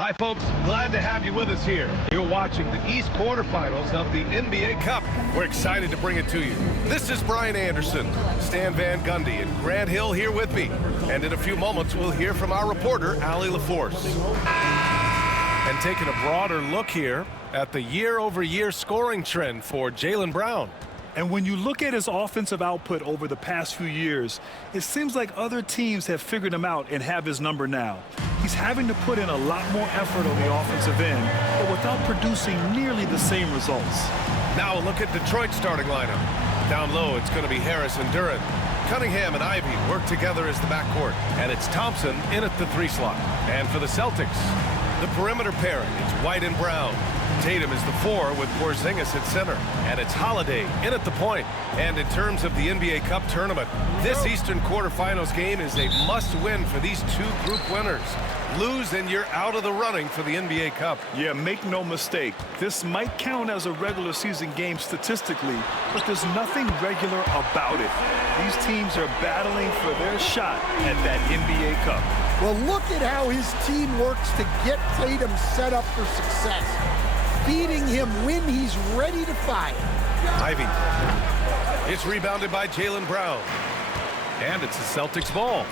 Hi, folks. Glad to have you with us here. You're watching the East quarterfinals of the NBA Cup. We're excited to bring it to you. This is Brian Anderson, Stan Van Gundy, and Grant Hill here with me. And in a few moments, we'll hear from our reporter, Allie LaForce. And taking a broader look here at the year-over-year scoring trend for Jaylen Brown. And when you look at his offensive output over the past few years, it seems like other teams have figured him out and have his number now. He's having to put in a lot more effort on the offensive end, but without producing nearly the same results. Now a look at Detroit's starting lineup. Down low, it's going to be Harris and Duren. Cunningham and Ivy work together as the backcourt. And it's Thompson in at the 3 slot. And for the Celtics, the perimeter pairing, it's White and Brown. Tatum is the 4 with Porzingis at center. And it's Holiday in at the point. And in terms of the NBA Cup tournament, this Eastern quarterfinals game is a must-win for these two group winners. Lose and you're out of the running for the NBA Cup. Yeah, make no mistake. This might count as a regular season game statistically, but there's nothing regular about it. These teams are battling for their shot at that NBA Cup. Well, look at how his team works to get Tatum set up for success. Feeding him when he's ready to fire. Ivy. It's rebounded by Jaylen Brown. And it's the Celtics ball.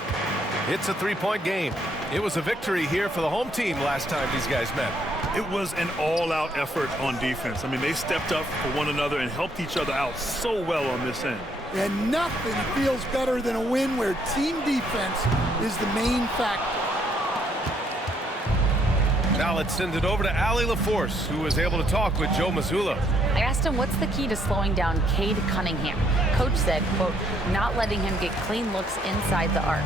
It's a 3-point game. It was a victory here for the home team last time these guys met. It was an all-out effort on defense. I mean, they stepped up for one another and helped each other out so well on this end. And nothing feels better than a win where team defense is the main factor. Now let's send it over to Allie LaForce, who was able to talk with Joe Mazzulla. I asked him what's the key to slowing down Cade Cunningham. Coach said, quote, not letting him get clean looks inside the arc.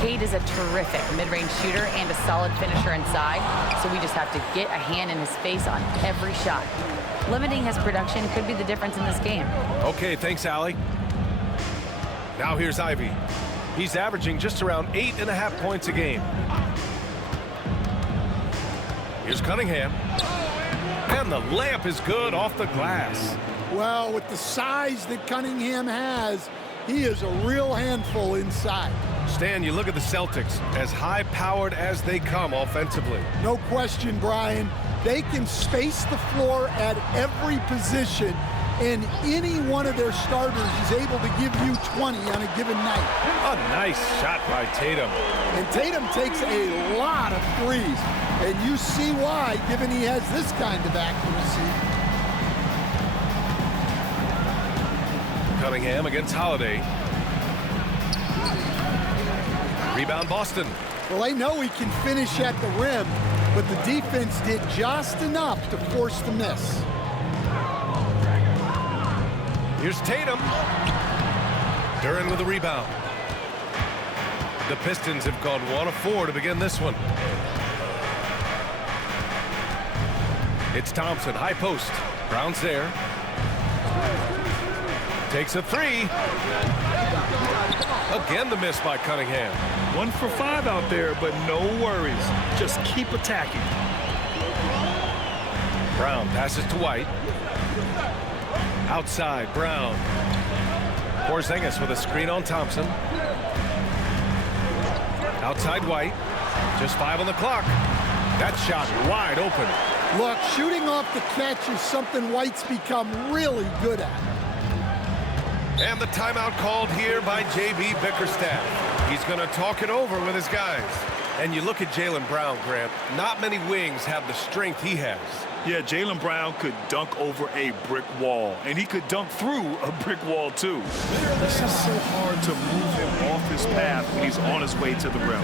Cade is a terrific mid-range shooter and a solid finisher inside, so we just have to get a hand in his face on every shot. Limiting his production could be the difference in this game. Okay, thanks, Allie. Now here's Ivy. He's averaging just around 8.5 points a game. Here's Cunningham. And the layup is good off the glass. Well, with the size that Cunningham has, he is a real handful inside. Stan, you look at the Celtics, as high-powered as they come offensively. No question, Brian. They can space the floor at every position, and any one of their starters is able to give you 20 on a given night. A nice shot by Tatum. And Tatum takes a lot of threes, and you see why, given he has this kind of accuracy. Cunningham against Holiday. Rebound Boston. Well, they know he can finish at the rim, but the defense did just enough to force the miss. Here's Tatum. Duren with a rebound. The Pistons have gone 1 of 4 to begin this one. It's Thompson, high post. Brown's there. Takes a 3. Again the miss by Cunningham. 1 for 5 out there, but no worries. Just keep attacking. Brown passes to White. Outside, Brown. Porzingis with a screen on Thompson. Outside White. Just 5 on the clock. That shot wide open. Look, shooting off the catch is something White's become really good at. And the timeout called here by J.B. Bickerstaff. He's going to talk it over with his guys. And you look at Jaylen Brown, Grant. Not many wings have the strength he has. Yeah, Jaylen Brown could dunk over a brick wall, and he could dunk through a brick wall, too. It's just so hard to move him off his path when he's on his way to the rim.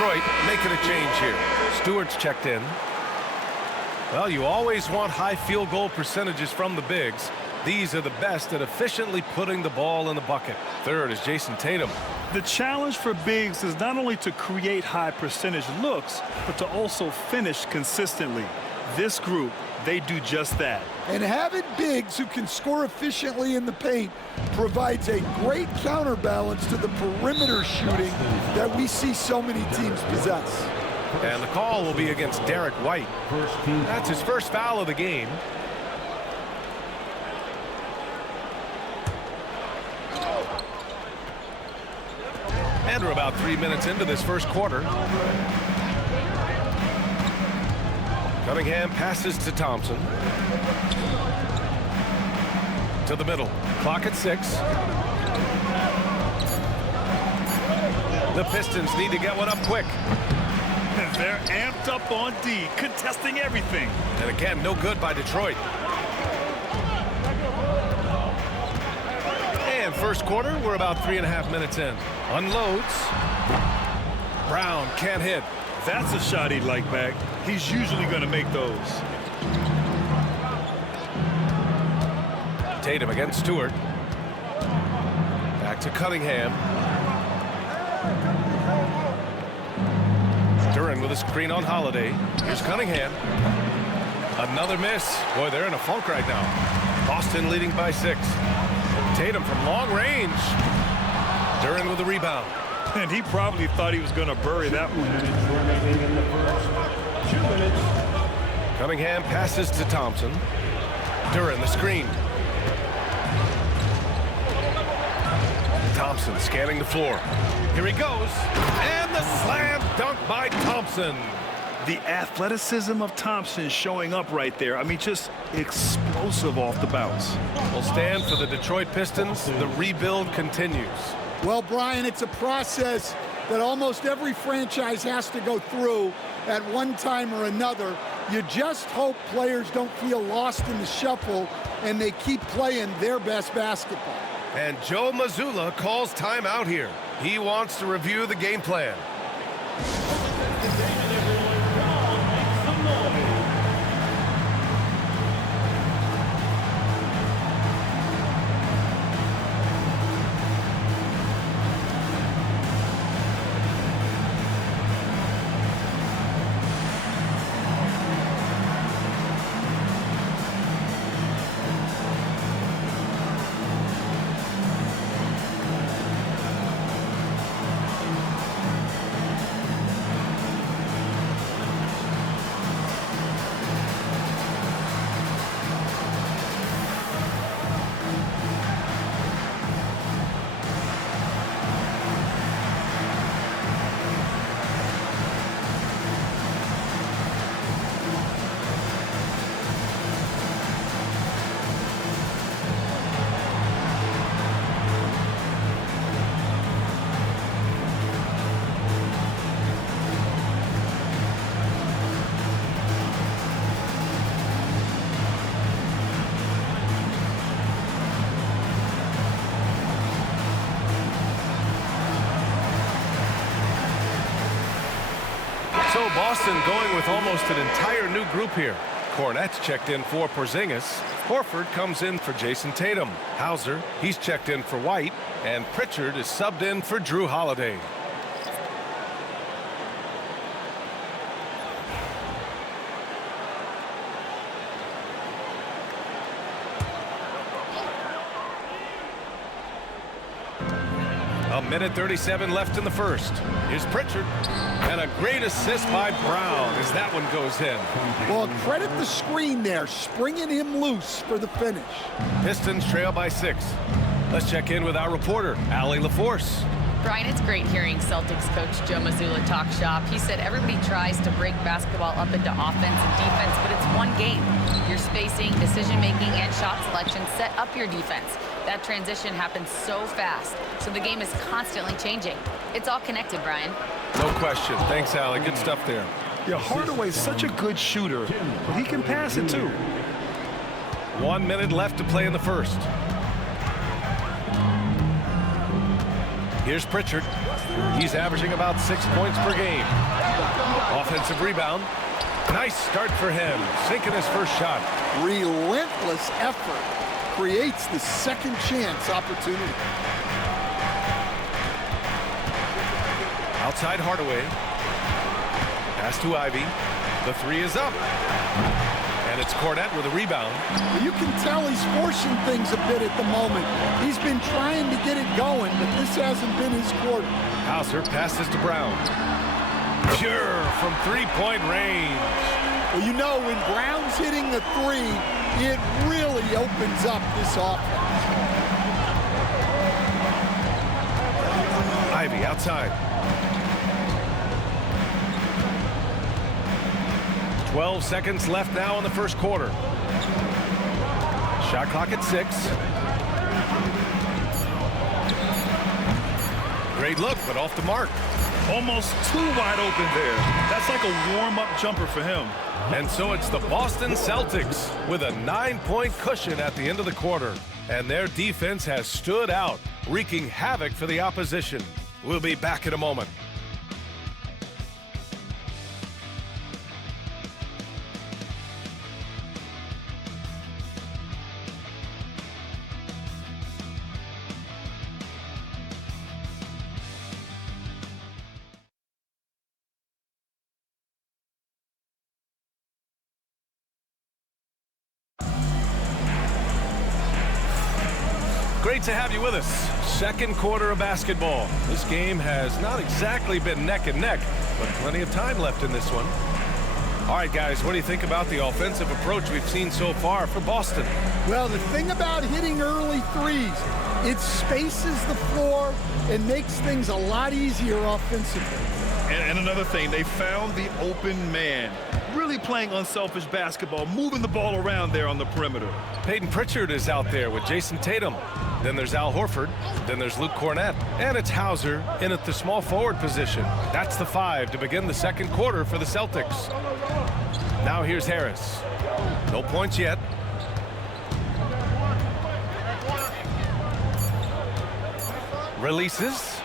Detroit making a change here. Stewart's checked in. Well, you always want high field goal percentages from the bigs. These are the best at efficiently putting the ball in the bucket. Third is Jason Tatum. The challenge for bigs is not only to create high percentage looks, but to also finish consistently. This group, they do just that. And having bigs who can score efficiently in the paint provides a great counterbalance to the perimeter shooting that we see so many teams possess. And the call will be against Derek White. That's his first foul of the game. And we're about 3 minutes into this first quarter. Cunningham passes to Thompson. To the middle. Clock at 6. The Pistons need to get one up quick. They're amped up on D, contesting everything. And again, no good by Detroit. And first quarter, we're about 3.5 minutes in. Unloads. Brown can't hit. That's a shot he'd like back. He's usually going to make those. Tatum against Stewart. Back to Cunningham. Duran with a screen on Holiday. Here's Cunningham. Another miss. Boy, they're in a funk right now. Boston leading by 6. Tatum from long range. Duran with the rebound. And he probably thought he was going to bury that one. Cunningham passes to Thompson. Duran the screen. Thompson scanning the floor. Here he goes. And the slam dunk by Thompson. The athleticism of Thompson showing up right there. I mean, just explosive off the bounce. Will stand for the Detroit Pistons. The rebuild continues. Well, Brian, it's a process that almost every franchise has to go through at one time or another. You just hope players don't feel lost in the shuffle and they keep playing their best basketball. And Joe Mazzulla calls timeout here. He wants to review the game plan. So Boston going with almost an entire new group here. Cornette's checked in for Porzingis. Horford comes in for Jason Tatum. Hauser, he's checked in for White. And Pritchard is subbed in for Drew Holiday. A minute 37 left in the first. Here's Pritchard. And a great assist by Brown as that one goes in. Well, credit the screen there, springing him loose for the finish. Pistons trail by 6. Let's check in with our reporter, Allie LaForce. Brian, it's great hearing Celtics coach Joe Mazzulla talk shop. He said everybody tries to break basketball up into offense and defense, but it's one game. Your spacing, decision-making, and shot selection set up your defense. That transition happens so fast, so the game is constantly changing. It's all connected, Brian. No question. Thanks, Allie. Good stuff there. Yeah, Hardaway's such a good shooter, but he can pass it too. 1 minute left to play in the first. Here's Pritchard. He's averaging about 6 points per game. Offensive rebound. Nice start for him. Sinking his first shot. Relentless effort creates the second chance opportunity. Outside Hardaway. Pass to Ivy. The three is up. And it's Cornette with a rebound. You can tell he's forcing things a bit at the moment. He's been trying to get it going, but this hasn't been his quarter. Hauser passes to Brown. Pure from three-point range. Well, you know, when Brown's hitting the three, it really opens up this offense. Ivy outside. 12 seconds left now in the first quarter. Shot clock at 6. Great look, but off the mark. Almost too wide open there. That's like a warm-up jumper for him. And so it's the Boston Celtics with a 9-point cushion at the end of the quarter. And their defense has stood out, wreaking havoc for the opposition. We'll be back in a moment. Great to have you with us. Second quarter of basketball. This game has not exactly been neck and neck, but plenty of time left in this one. All right, guys, what do you think about the offensive approach we've seen so far for Boston? Well, the thing about hitting early threes, it spaces the floor and makes things a lot easier offensively. And another thing, they found the open man. Really playing unselfish basketball, moving the ball around there on the perimeter. Peyton Pritchard is out there with Jason Tatum. Then there's Al Horford. Then there's Luke Cornette. And it's Hauser in at the small forward position. That's the 5 to begin the second quarter for the Celtics. Now here's Harris. No points yet. Releases.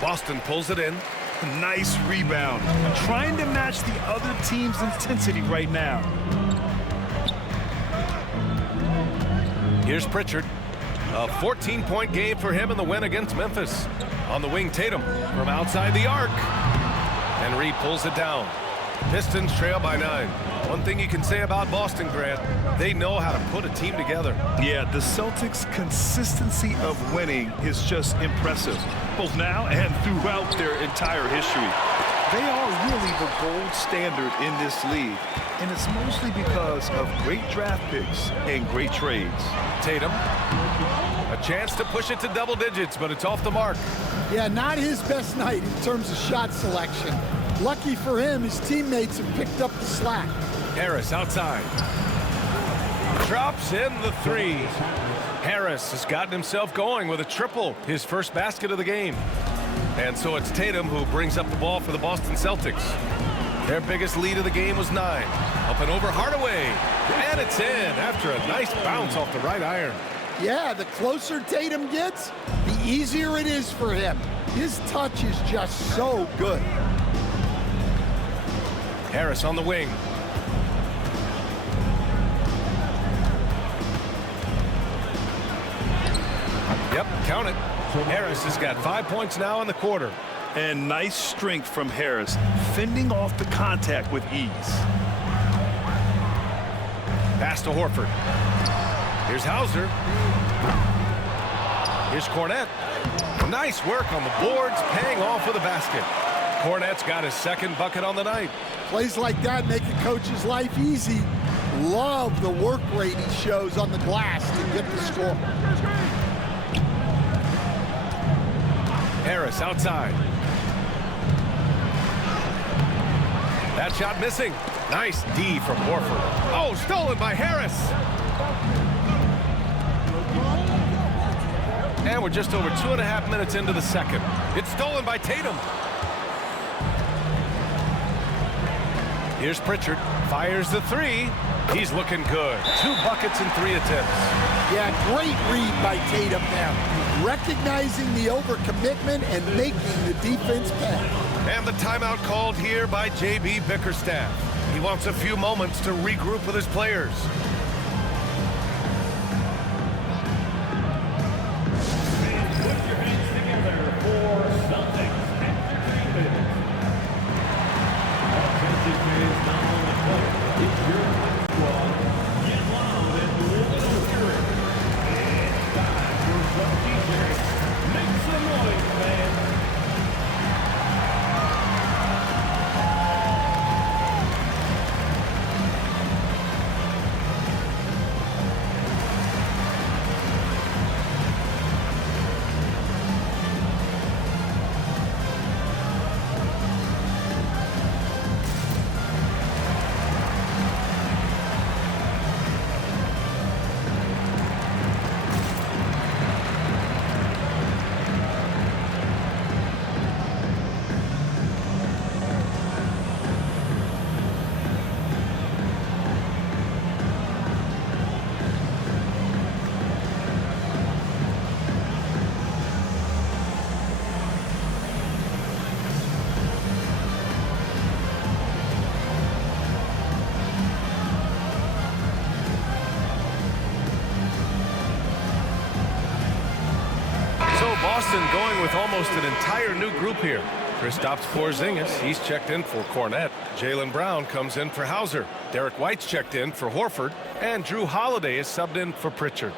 Boston pulls it in. Nice rebound. Trying to match the other team's intensity right now. Here's Pritchard. A 14-point game for him in the win against Memphis. On the wing, Tatum from outside the arc. And Reed pulls it down. Pistons trail by 9. One thing you can say about Boston, Grant, they know how to put a team together. Yeah, the Celtics' consistency of winning is just impressive, both now and throughout their entire history. They are really the gold standard in this league, and it's mostly because of great draft picks and great trades. Tatum, a chance to push it to double digits, but it's off the mark. Yeah, not his best night in terms of shot selection. Lucky for him, his teammates have picked up the slack. Harris outside. Drops in the 3. Harris has gotten himself going with a triple, his first basket of the game. And so it's Tatum who brings up the ball for the Boston Celtics. Their biggest lead of the game was 9. Up and over Hardaway. And it's in after a nice bounce off the right iron. Yeah, the closer Tatum gets, the easier it is for him. His touch is just so good. Harris on the wing. Yep, count it. Harris has got 5 points now in the quarter. And nice strength from Harris, fending off the contact with ease. Pass to Horford. Here's Hauser. Here's Cornette. Nice work on the boards, paying off with a basket. Cornette's got his second bucket on the night. Plays like that make a coach's life easy. Love the work rate he shows on the glass to get the score. Harris outside. That shot missing. Nice D from Horford. Oh, stolen by Harris. And we're just over 2.5 minutes into the second. It's stolen by Tatum. Here's Pritchard. Fires the 3. He's looking good. 2 buckets in 3 attempts. Yeah, great read by Tatum there. Recognizing the overcommitment and making the defense pay. And the timeout called here by J.B. Bickerstaff. He wants a few moments to regroup with his players. Put your hands together for Celtics Entertainment. Offensive fans now on the court. It's your hot squad. Get loud and live in the spirit. It's time for some DJs. Make some noise, man. Boston going with almost an entire new group here. Kristaps Porzingis, he's checked in for Cornette. Jaylen Brown comes in for Hauser. Derek White's checked in for Horford. And Drew Holiday is subbed in for Pritchard.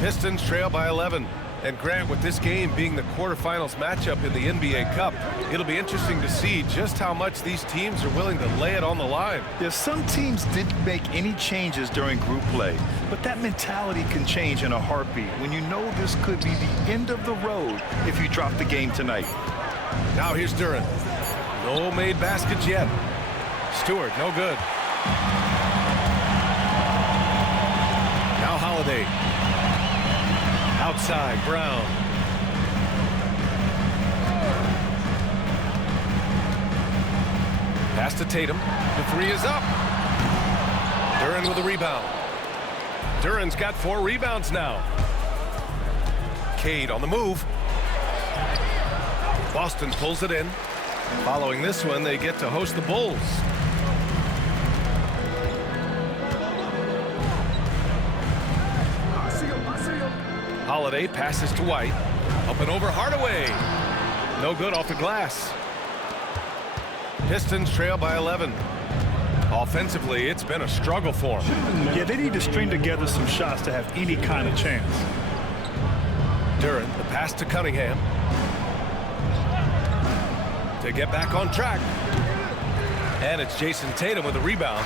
Pistons trail by 11. And Grant, with this game being the quarterfinals matchup in the NBA Cup, it'll be interesting to see just how much these teams are willing to lay it on the line. Yeah, some teams didn't make any changes during group play, but that mentality can change in a heartbeat when you know this could be the end of the road if you drop the game tonight. Now here's Duren. No made baskets yet. Stewart, no good. Now Holiday. Outside, Brown. Pass to Tatum. The three is up. Duren with a rebound. Duren's got 4 rebounds now. Cade on the move. Boston pulls it in. Following this one, they get to host the Bulls. Holiday passes to White. Up and over Hardaway. No good off the glass. Pistons trail by 11. Offensively, it's been a struggle for them. Yeah, they need to string together some shots to have any kind of chance. Duren, the pass to Cunningham. To get back on track. And it's Jason Tatum with a rebound.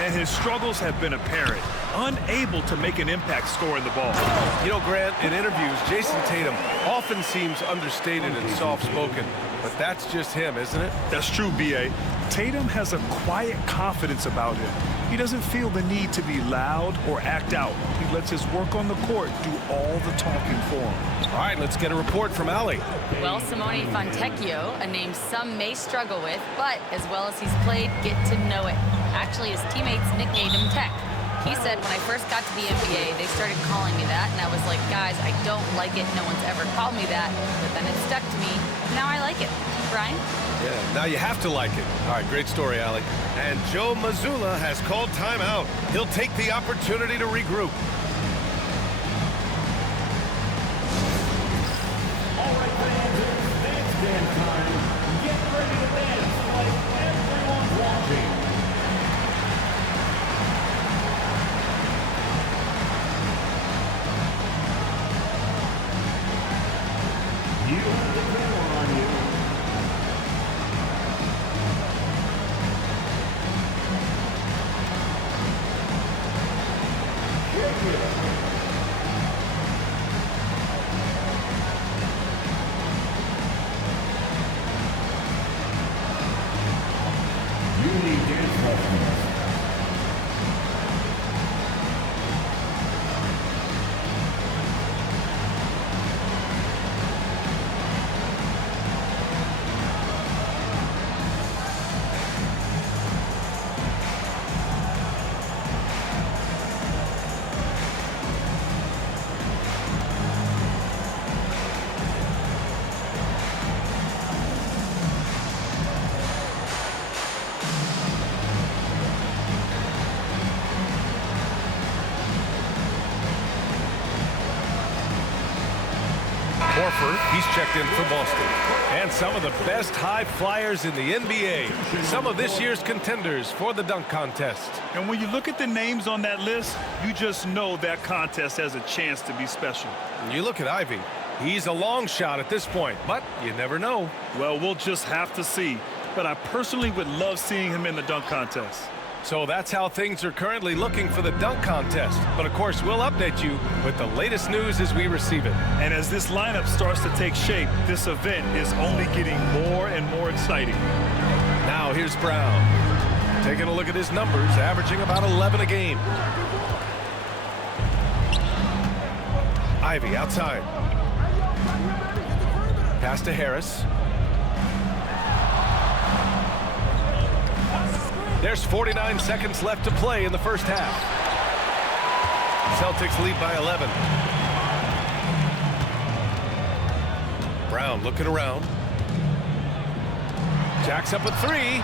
And his struggles have been apparent. Unable to make an impact scoring the ball. You know, Grant, in interviews, Jason Tatum often seems understated and soft-spoken, but that's just him, isn't it? That's true, B.A. Tatum has a quiet confidence about him. He doesn't feel the need to be loud or act out. He lets his work on the court do all the talking for him. All right, let's get a report from Allie. Well, Simone Fontecchio, a name some may struggle with, but as well as he's played, get to know it. Actually, his teammates nicknamed him Tech. He said, when I first got to the NBA, they started calling me that, and I was like, guys, I don't like it. No one's ever called me that. But then it stuck to me. Now I like it. Brian? Yeah, now you have to like it. All right, great story, Allie. And Joe Mazzulla has called timeout. He'll take the opportunity to regroup. All right, fans, it's dance dance time. Get ready to dance like everyone's watching. You have the camera on you. Shake it. You need dance lessons. Horford, he's checked in for Boston. And some of the best high flyers in the NBA. Some of this year's contenders for the dunk contest. And when you look at the names on that list, you just know that contest has a chance to be special. And you look at Ivy. He's a long shot at this point, but you never know. Well, we'll just have to see. But I personally would love seeing him in the dunk contest. So that's how things are currently looking for the dunk contest. But of course, we'll update you with the latest news as we receive it. And as this lineup starts to take shape, this event is only getting more and more exciting. Now here's Brown. Taking a look at his numbers, averaging about 11 a game. Ivy outside. Pass to Harris. There's 49 seconds left to play in the first half. Celtics lead by 11. Brown looking around. Jacks up a three.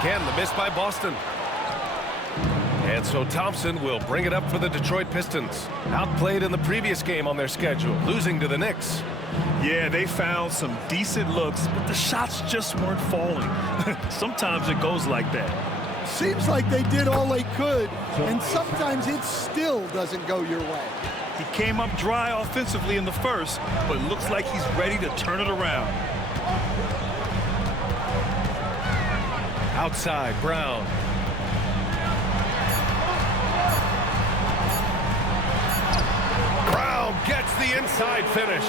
Again, the miss by Boston. And so Thompson will bring it up for the Detroit Pistons. Outplayed in the previous game on their schedule, losing to the Knicks. Yeah, they found some decent looks, but the shots just weren't falling. Sometimes it goes like that. Seems like they did all they could, and sometimes it still doesn't go your way. He came up dry offensively in the first, but looks like he's ready to turn it around. Outside, Brown. Brown gets the inside finish.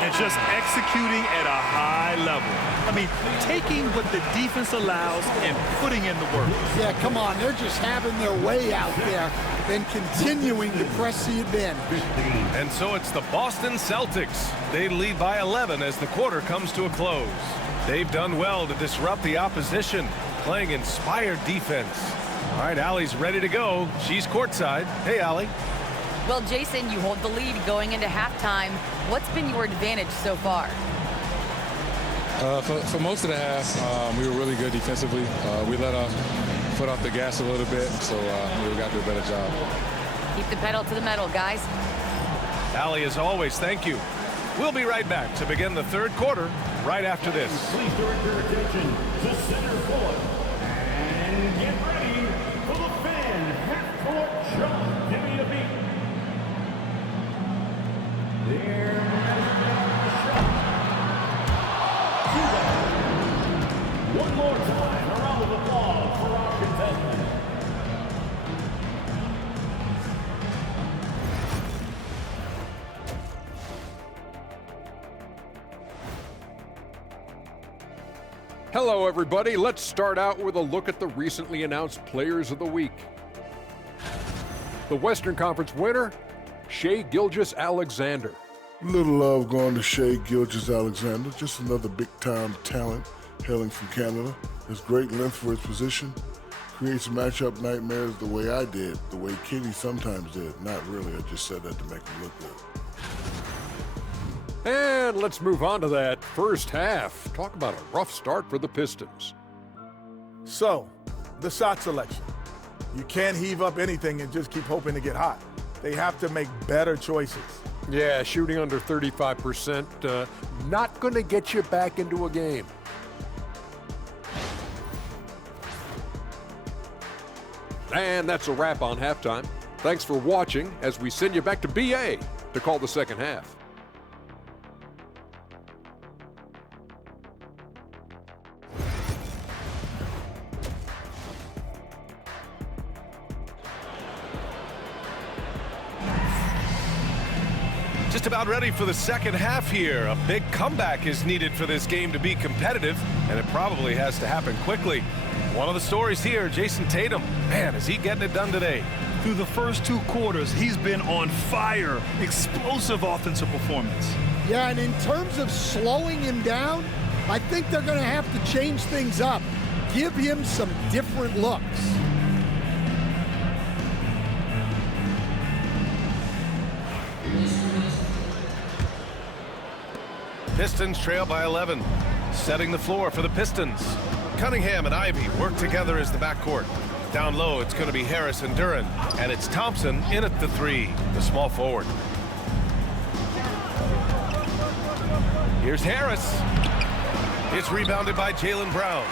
And just executing at a high level. I mean, taking what the defense allows and putting in the work. Yeah, come on. They're just having their way out there and continuing to press the advantage. And so it's the Boston Celtics. They lead by 11 as the quarter comes to a close. They've done well to disrupt the opposition, playing inspired defense. All right, Allie's ready to go. She's courtside. Hey, Allie. Well, Jason, you hold the lead going into halftime. What's been your advantage so far? For most of the half, we were really good defensively. We let our foot off the gas a little bit, so we got to do a better job. Keep the pedal to the metal, guys. Allie, as always, thank you. We'll be right back to begin the third quarter right after this. Please direct your attention to center court. And get ready for the fan half-court jump. Give me a beat. There one more time, a round of applause for our contestant. Hello, everybody. Let's start out with a look at the recently announced Players of the Week. The Western Conference winner, Shai Gilgeous-Alexander. Little love going to Shai Gilgeous-Alexander, just another big-time talent hailing from Canada. Has great length for his position, creates matchup nightmares the way I did, the way Kitty sometimes did. Not really, I just said that to make him look good. And let's move on to that first half. Talk about a rough start for the Pistons. So, the shot selection. You can't heave up anything and just keep hoping to get hot. They have to make better choices. Yeah, shooting under 35%, not going to get you back into a game. And that's a wrap on halftime. Thanks for watching as we send you back to BA to call the second half. Just about ready for the second half here. A big comeback is needed for this game to be competitive, and it probably has to happen quickly. One of the stories here, Jason Tatum. Man, is he getting it done today? Through the first two quarters, he's been on fire. Explosive offensive performance. Yeah, and in terms of slowing him down, I think they're going to have to change things up. Give him some different looks. Pistons trail by 11, setting the floor for the Pistons. Cunningham and Ivy work together as the backcourt. Down low, it's going to be Harris and Duren, and it's Thompson in at the three, the small forward. Here's Harris. It's rebounded by Jaylen Brown.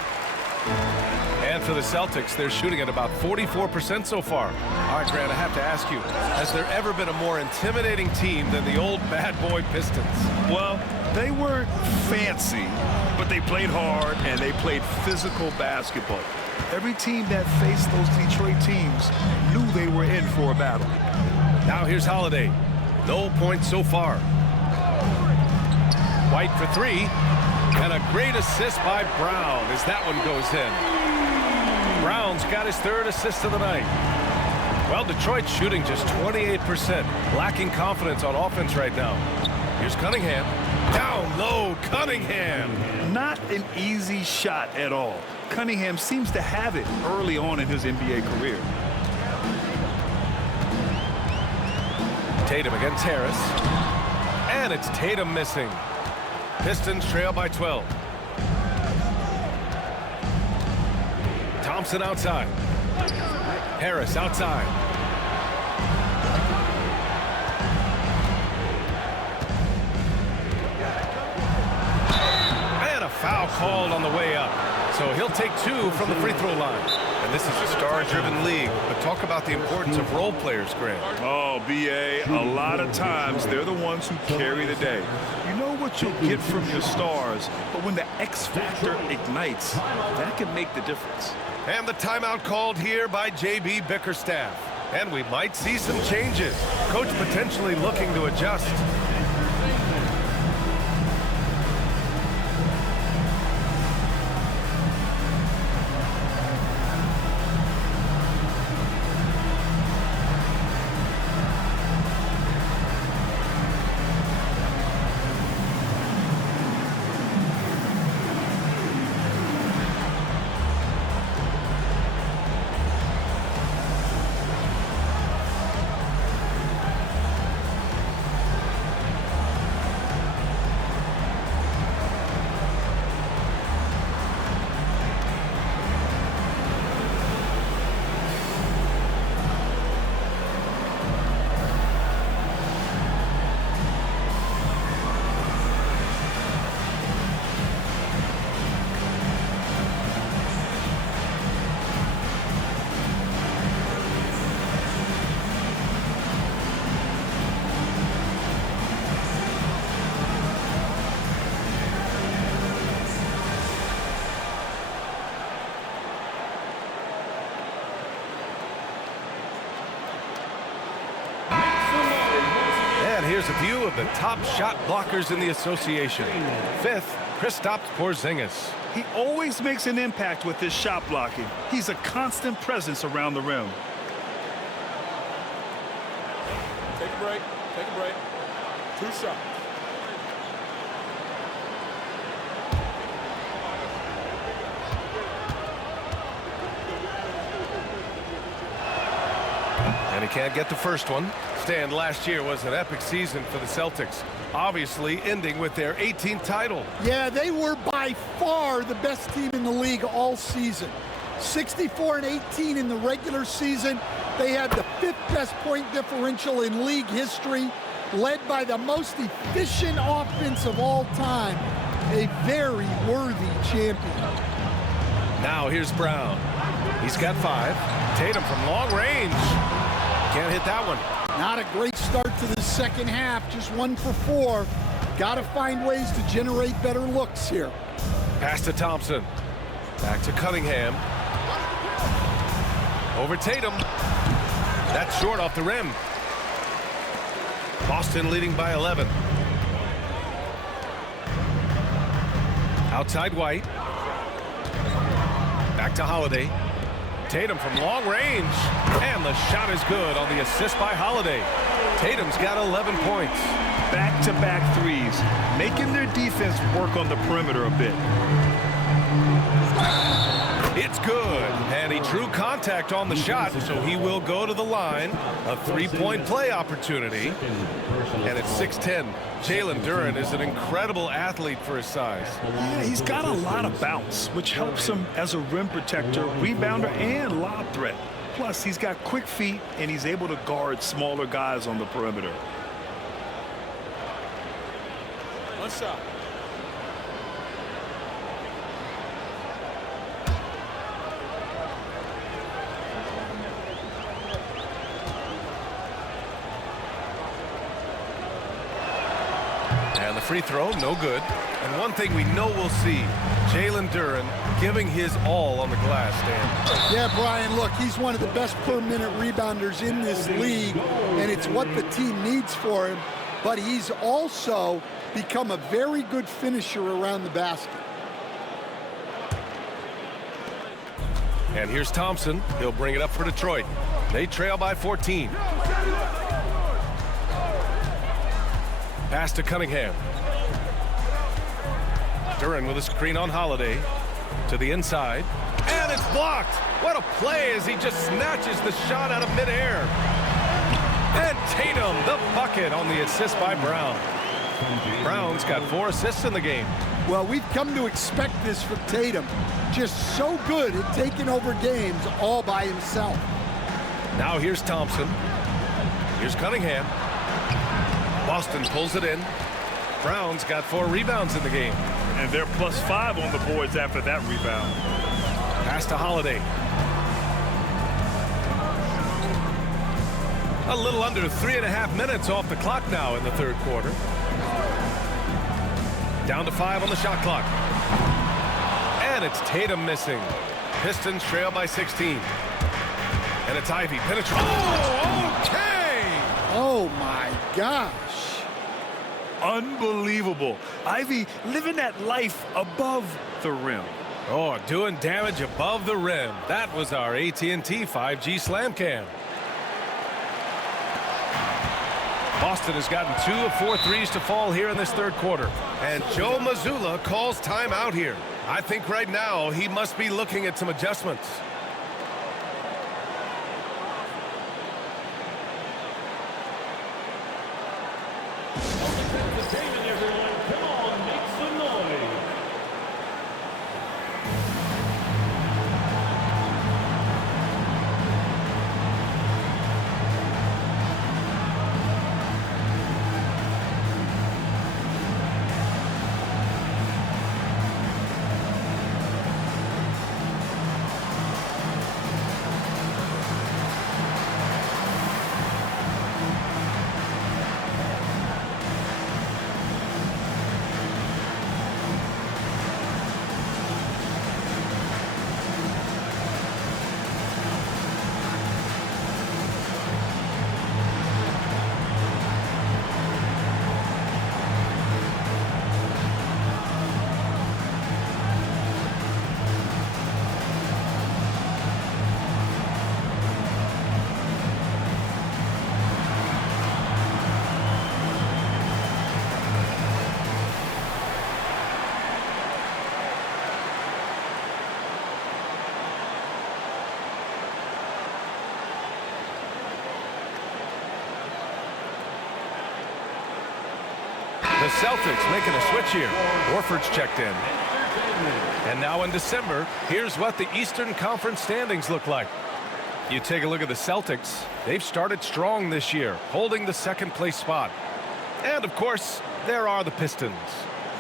And for the Celtics, they're shooting at about 44% so far. All right, Grant, I have to ask you, has there ever been a more intimidating team than the old bad boy Pistons? Well, they weren't fancy, but they played hard and they played physical basketball. Every team that faced those Detroit teams knew they were in for a battle. Now here's Holiday. No points so far. White for three. And a great assist by Brown as that one goes in. Brown's got his third assist of the night. Well, Detroit's shooting just 28%. Lacking confidence on offense right now. Here's Cunningham. Down low, Cunningham. Not an easy shot at all. Cunningham seems to have it early on in his NBA career. Tatum against Harris. And it's Tatum missing. Pistons trail by 12. Thompson outside. Harris outside. And a foul called on the way up. So he'll take two from the free throw line. And this is a star-driven league. But talk about the importance of role players, Grant. Oh, B.A., a lot of times they're the ones who carry the day. You know what you'll get from your stars, but when the X factor ignites, that can make the difference. And the timeout called here by J.B. Bickerstaff. And we might see some changes. Coach potentially looking to adjust. Here's a view of the top shot blockers in the association. Fifth, Kristaps Porzingis. He always makes an impact with his shot blocking. He's a constant presence around the rim. Take a break. Take a break. 2 shots. And he can't get the first one. Stan, last year was an epic season for the Celtics, obviously ending with their 18th title. Yeah, they were by far the best team in the league all season. 64-18 in the regular season. They had the 5th best point differential in league history, led by the most efficient offense of all time. A very worthy champion. Now here's Brown. He's got 5. Tatum from long range. Can't hit that one. Not a great start to the second half, just 1 for 4. Got to find ways to generate better looks here. Pass to Thompson. Back to Cunningham. Over Tatum. That's short off the rim. Boston leading by 11. Outside White. Back to Holiday. Tatum from long range. And the shot is good on the assist by Holiday. Tatum's got 11 points. Back-to-back threes, making their defense work on the perimeter a bit. It's good. And he drew contact on the shot, so he will go to the line. A 3-point play opportunity. And it's 6-10. Jalen Duren is an incredible athlete for his size. Yeah, he's got a lot of bounce, which helps him as a rim protector, rebounder, and lob threat. Plus, he's got quick feet, and he's able to guard smaller guys on the perimeter. 1 shot. free throw, no good. And one thing we know we'll see, Jalen Duren giving his all on the glass, Dan. Yeah, Brian, look, he's one of the best per-minute rebounders in this league, and it's what the team needs for him. But he's also become a very good finisher around the basket. And here's Thompson. He'll bring it up for Detroit. They trail by 14. Pass to Cunningham. Duren with a screen on Holiday. To the inside. And it's blocked. What a play as he just snatches the shot out of midair. And Tatum, the bucket on the assist by Brown. Brown's got 4 assists in the game. Well, we've come to expect this from Tatum. Just so good at taking over games all by himself. Now here's Thompson. Here's Cunningham. Boston pulls it in. Brown's got 4 rebounds in the game. And they're +5 on the boards after that rebound. Pass to Holiday. A little under 3.5 minutes off the clock now in the third quarter. Down to 5 on the shot clock. And it's Tatum missing. Pistons trail by 16. And it's Ivy penetrating. Oh, okay! Oh, my gosh. Unbelievable. Ivy living that life above the rim. Oh, doing damage above the rim. That was our AT&T 5G Slam Cam. Boston has gotten 2 of 4 threes to fall here in this third quarter. And Joe Mazzulla calls timeout here. I think right now he must be looking at some adjustments. Entertainment, everyone. Come on, make some noise. The Celtics making a switch here. Horford's checked in. And now in December, here's what the Eastern Conference standings look like. You take a look at the Celtics. They've started strong this year, holding the second-place spot. And, of course, there are the Pistons,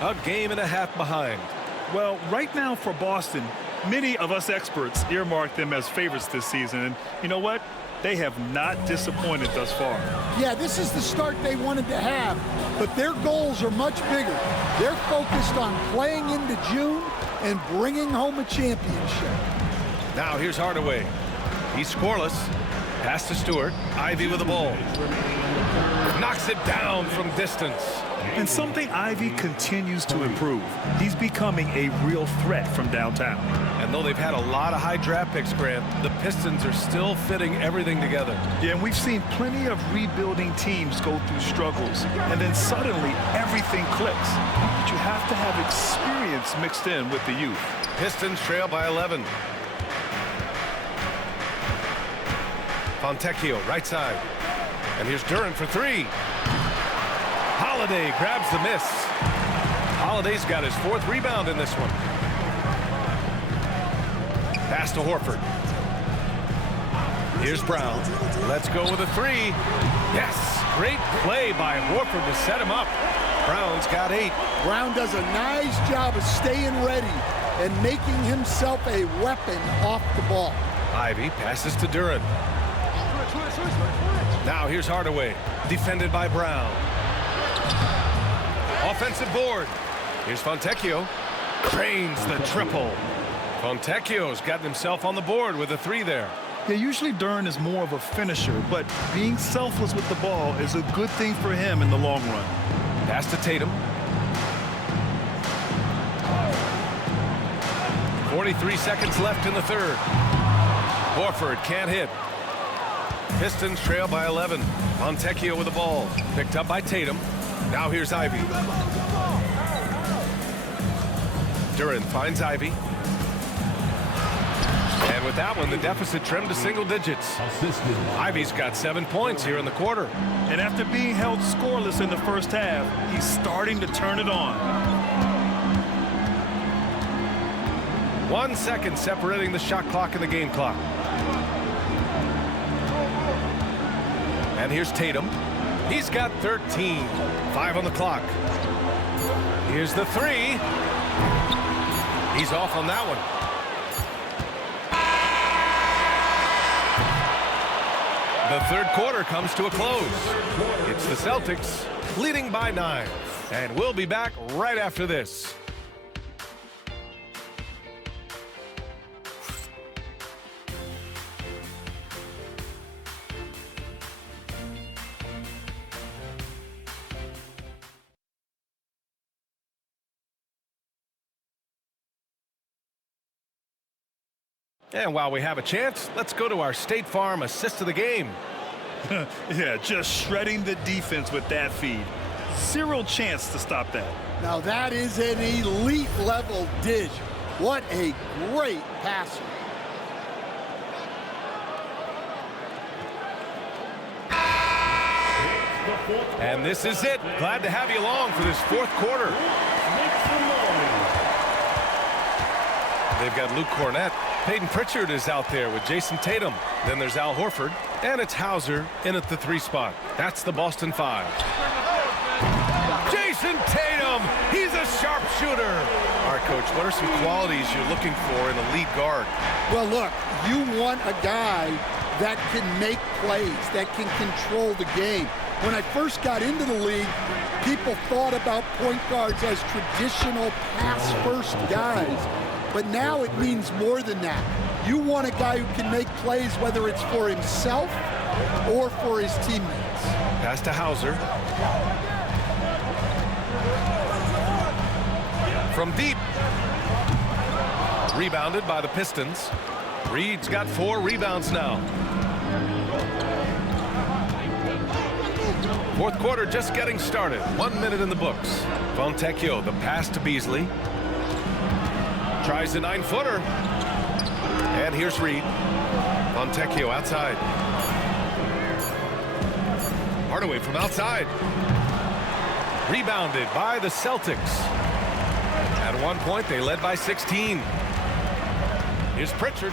a game and a half behind. Well, right now for Boston, many of us experts earmark them as favorites this season. And you know what? They have not disappointed thus far. Yeah, this is the start they wanted to have, but their goals are much bigger. They're focused on playing into June and bringing home a championship. Now here's Hardaway. He's scoreless. Pass to Stewart. Ivy with the ball. Knocks it down from distance. And something Ivy continues to improve. He's becoming a real threat from downtown. And though they've had a lot of high draft picks, Grant, the Pistons are still fitting everything together. Yeah, and we've seen plenty of rebuilding teams go through struggles, and then suddenly everything clicks. But you have to have experience mixed in with the youth. Pistons trail by 11. Fontecchio, right side. And here's Duren for 3. Holiday grabs the miss. Holiday's got his 4th rebound in this one. Pass to Horford. Here's Brown. Let's go with a 3. Yes, great play by Horford to set him up. Brown's got 8. Brown does a nice job of staying ready and making himself a weapon off the ball. Ivy passes to Duren. Now here's Hardaway, defended by Brown. Offensive board. Here's Fontecchio. Cranes the triple. Fontecchio's gotten himself on the board with a 3 there. Yeah, usually Duren is more of a finisher, but being selfless with the ball is a good thing for him in the long run. Pass to Tatum. 43 seconds left in the third. Horford can't hit. Pistons trail by 11. Fontecchio with the ball. Picked up by Tatum. Now here's Ivy. Duren finds Ivy. And with that one, the deficit trimmed to single digits. Ivy's got 7 points here in the quarter. And after being held scoreless in the first half, he's starting to turn it on. 1 second separating the shot clock and the game clock. And here's Tatum. He's got 13. 5 on the clock. Here's the 3. He's off on that one. The third quarter comes to a close. It's the Celtics leading by 9. And we'll be back right after this. And while we have a chance, let's go to our State Farm assist of the game. Yeah, just shredding the defense with that feed. Zero chance to stop that. Now that is an elite level dish. What a great passer. And this is it. Glad to have you along for this fourth quarter. They've got Luke Cornett. Peyton Pritchard is out there with Jason Tatum. Then there's Al Horford. And it's Hauser in at the 3 spot. That's the Boston 5. Jason Tatum! He's a sharpshooter! All right, Coach, what are some qualities you're looking for in a lead guard? Well, look, you want a guy that can make plays, that can control the game. When I first got into the league, people thought about point guards as traditional pass-first guys. But now it means more than that. You want a guy who can make plays, whether it's for himself or for his teammates. Pass to Hauser. From deep. Rebounded by the Pistons. Reed's got 4 rebounds now. Fourth quarter just getting started. 1 minute in the books. Fontecchio, the pass to Beasley. Tries a 9-footer. And here's Reed. Fontecchio outside. Hardaway from outside. Rebounded by the Celtics. At one point, they led by 16. Here's Pritchard.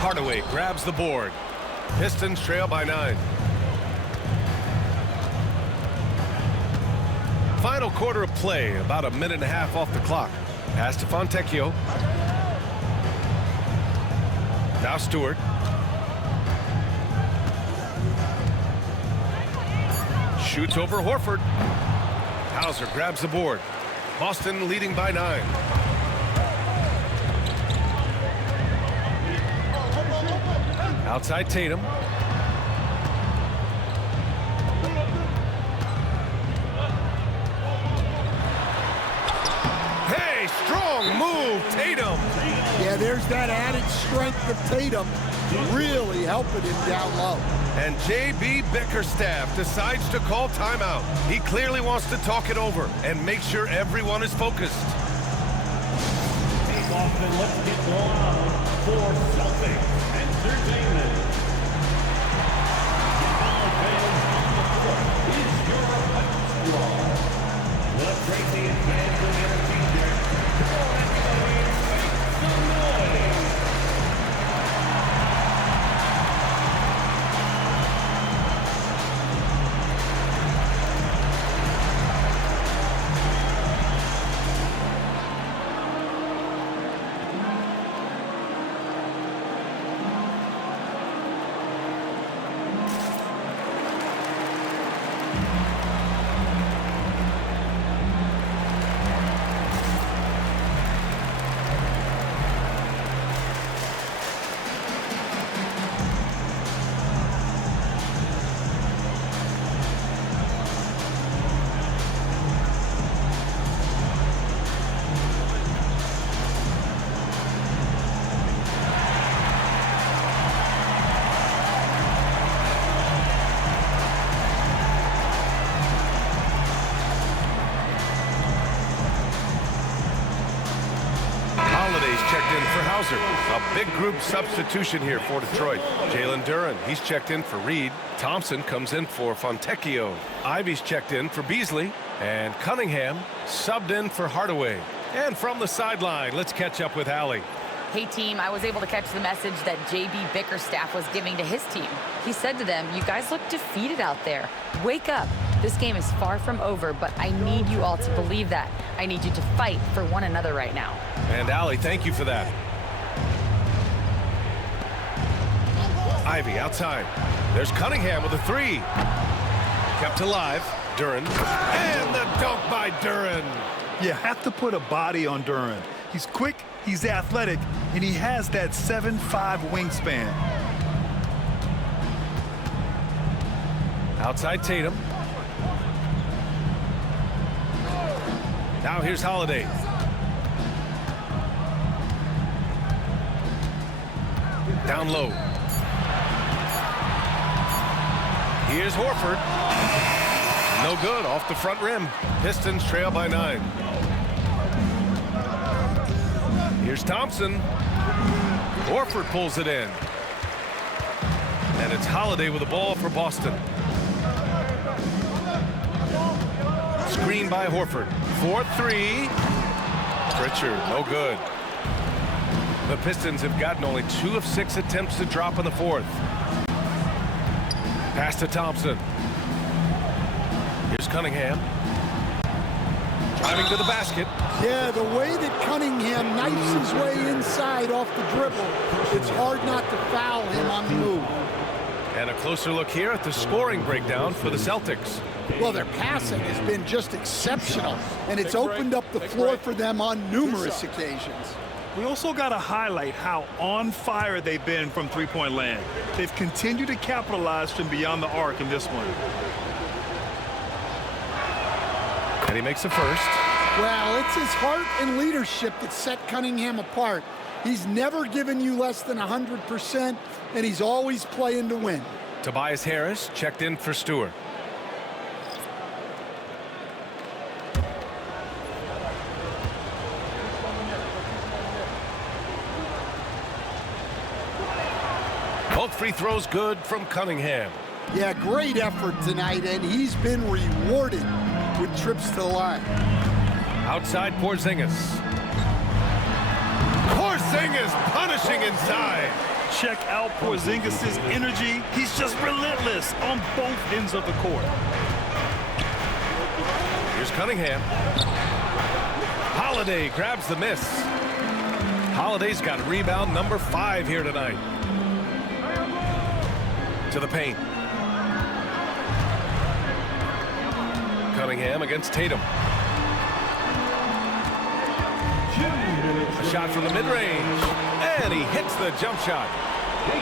Hardaway grabs the board. Pistons trail by 9. Final quarter of play, about a minute and a half off the clock. Pass to Fontecchio. Now Stewart. Shoots over Horford. Hauser grabs the board. Boston leading by 9. Outside Tatum. Strong move, Tatum. Yeah, there's that added strength of Tatum really helping him down low. And J.B. Bickerstaff decides to call timeout. He clearly wants to talk it over and make sure everyone is focused. Take off and let's get loud for Celtics Entertainment. Is your squad. The Tracy and fans of Hauser. A big group substitution here for Detroit. Jalen Duren, he's checked in for Reed. Thompson comes in for Fontecchio. Ivy's checked in for Beasley. And Cunningham subbed in for Hardaway. And from the sideline, let's catch up with Allie. Hey team, I was able to catch the message that JB Bickerstaff was giving to his team. He said to them, you guys look defeated out there. Wake up. This game is far from over, but I need you all to believe that. I need you to fight for one another right now. And Allie, thank you for that. Ivy outside. There's Cunningham with a three. Kept alive. Duren. And the dunk by Duren. You have to put a body on Duren. He's quick, he's athletic, and he has that 7'5" wingspan. Outside Tatum. Now here's Holiday. Down low. Here's Horford. No good, off the front rim. Pistons trail by 9. Here's Thompson. Horford pulls it in. And it's Holiday with the ball for Boston. Screen by Horford. 4-3. Pritchard, no good. The Pistons have gotten only 2 of 6 attempts to drop in the fourth. Pass to Thompson. Here's Cunningham. Driving to the basket. Yeah, the way that Cunningham knifes his way inside off the dribble, it's hard not to foul him on the move. And a closer look here at the scoring breakdown for the Celtics. Well, their passing has been just exceptional, and it's opened up the floor for them on numerous occasions. We also got to highlight how on fire they've been from three-point land. They've continued to capitalize from beyond the arc in this one. And he makes the first. Well, it's his heart and leadership that set Cunningham apart. He's never given you less than 100%, and he's always playing to win. Tobias Harris checked in for Stewart. Both free throws good from Cunningham. Yeah, great effort tonight, and he's been rewarded with trips to the line. Outside Porzingis. Porzingis punishing inside. Check out Porzingis' energy. He's just relentless on both ends of the court. Here's Cunningham. Holiday grabs the miss. Holiday's got rebound number 5 here tonight. To the paint. Cunningham against Tatum. A shot from the mid-range. And he hits the jump shot.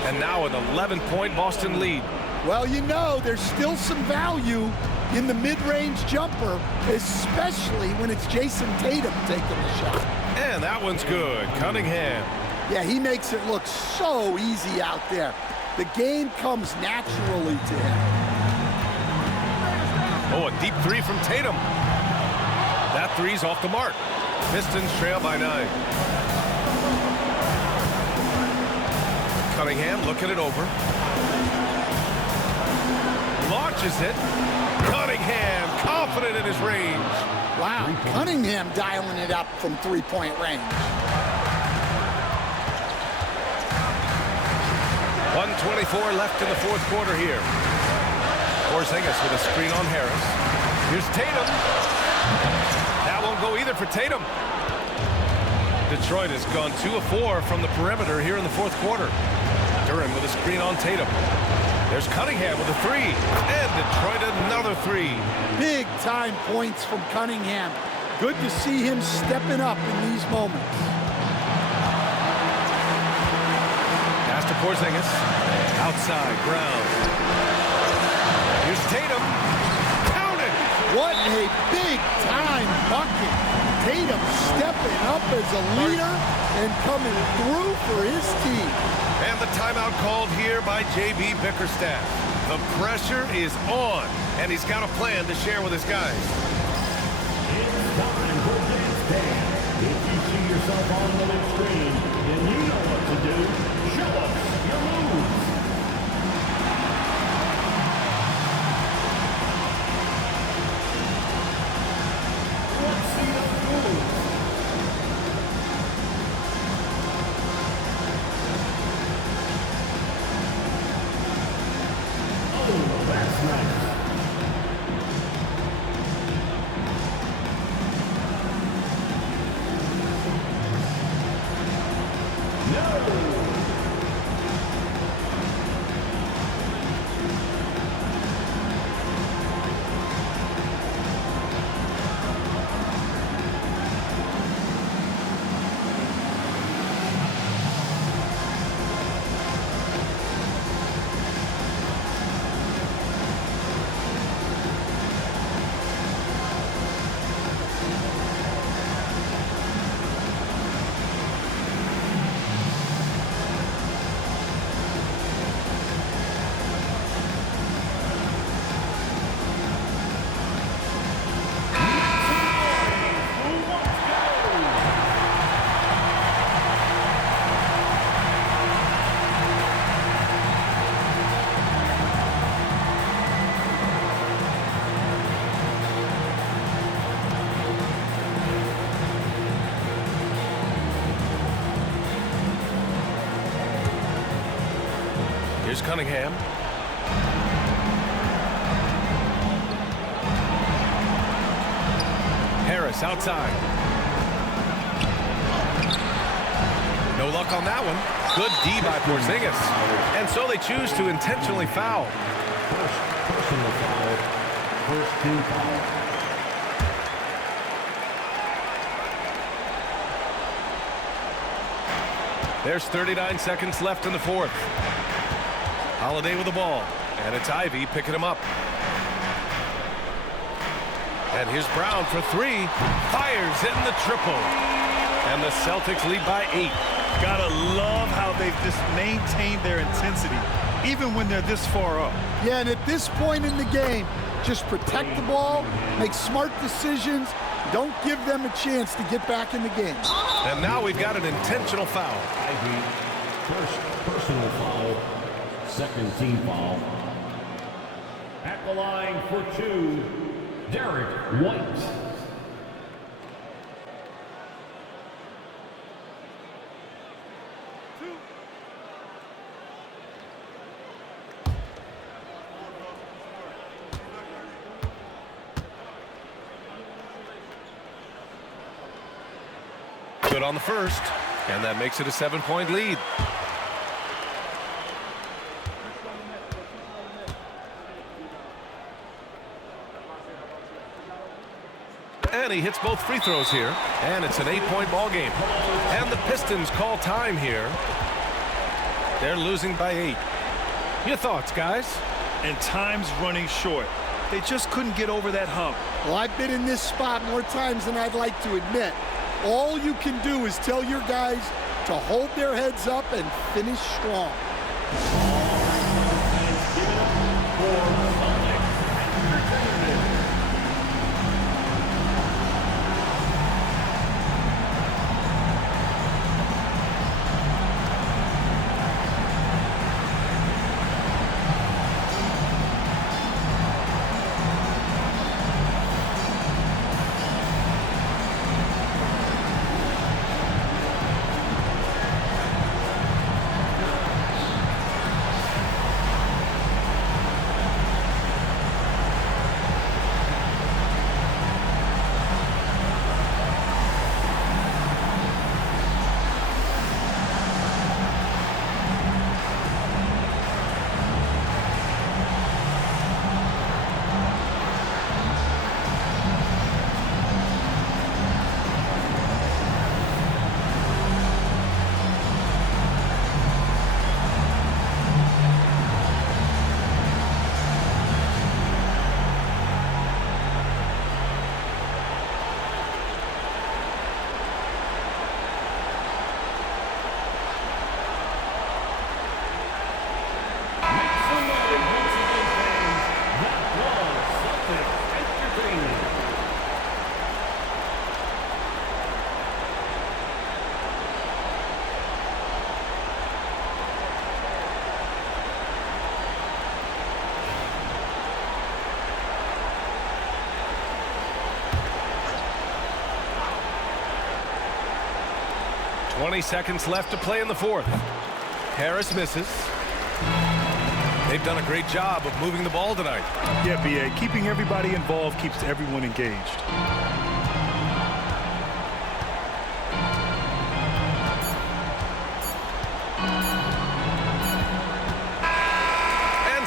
And now an 11-point Boston lead. Well, you know, there's still some value in the mid-range jumper, especially when it's Jason Tatum taking the shot. And that one's good. Cunningham. Yeah, he makes it look so easy out there. The game comes naturally to him. Oh, a deep 3 from Tatum. That 3's off the mark. Pistons trail by 9. Cunningham looking it over. Launches it. Cunningham confident in his range. Wow, Cunningham dialing it up from three-point range. 1:24 left in the fourth quarter here. Porzingis with a screen on Harris. Here's Tatum. That won't go either for Tatum. Detroit has gone 2 of 4 from the perimeter here in the fourth quarter. Duren with a screen on Tatum. There's Cunningham with a 3. And Detroit another 3. Big-time points from Cunningham. Good to see him stepping up in these moments. Pass to Porzingis. Outside, Brown. Here's Tatum. Count it! What a big-time bucket. Tatum stepping up as a leader and coming through for his team. And the timeout called here by JB Bickerstaff. The pressure is on, and he's got a plan to share with his guys. It's time for Dance Dance. If you see yourself on the big screen, then you know Here's Cunningham. Harris outside. No luck on that one. Good D by Porzingis. And so they choose to intentionally foul. Personal foul. First team foul. There's 39 seconds left in the fourth. Holiday with the ball, and it's Ivy picking him up. And here's Brown for three. Fires in the triple. And the Celtics lead by 8. Gotta love how they've just maintained their intensity, even when they're this far up. Yeah, and at this point in the game, just protect the ball, make smart decisions, don't give them a chance to get back in the game. And now we've got an intentional foul. Ivy, first personal foul. Second team foul. At the line for 2, Derek White. Good on the first, and that makes it a 7-point lead. And he hits both free throws here, and it's an 8-point ball game. And the Pistons call time here. They're losing by 8. Your thoughts, guys? And time's running short. They just couldn't get over that hump. Well, I've been in this spot more times than I'd like to admit. All you can do is tell your guys to hold their heads up and finish strong. .20 seconds left to play in the fourth. Harris misses. They've done a great job of moving the ball tonight. Yeah, B.A., keeping everybody involved keeps everyone engaged.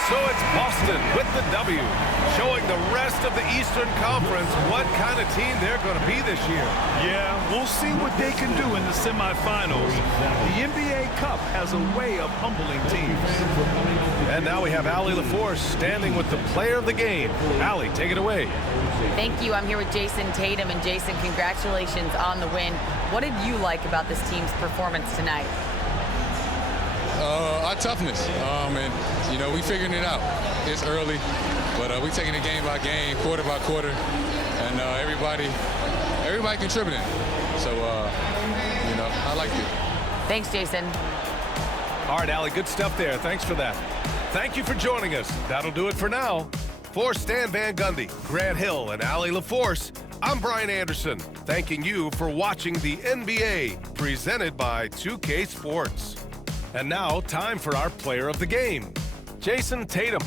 So it's Boston with the W, showing the rest of the Eastern Conference what kind of team they're going to be this year. Yeah, we'll see what they can do in the semifinals. The NBA Cup has a way of humbling teams. And now we have Allie LaForce standing with the player of the game. Allie, take it away. Thank you. I'm here with Jason Tatum. And Jason, congratulations on the win. What did you like about this team's performance tonight? Our toughness, and we figuring it out. It's early, but we taking it game by game, quarter by quarter, and everybody contributing. So I liked it. Thanks, Jason. All right, Allie, good stuff there. Thanks for that. Thank you for joining us. That'll do it for now. For Stan Van Gundy, Grant Hill, and Allie LaForce, I'm Brian Anderson, thanking you for watching the NBA, presented by 2K Sports. And now, time for our player of the game, Jason Tatum.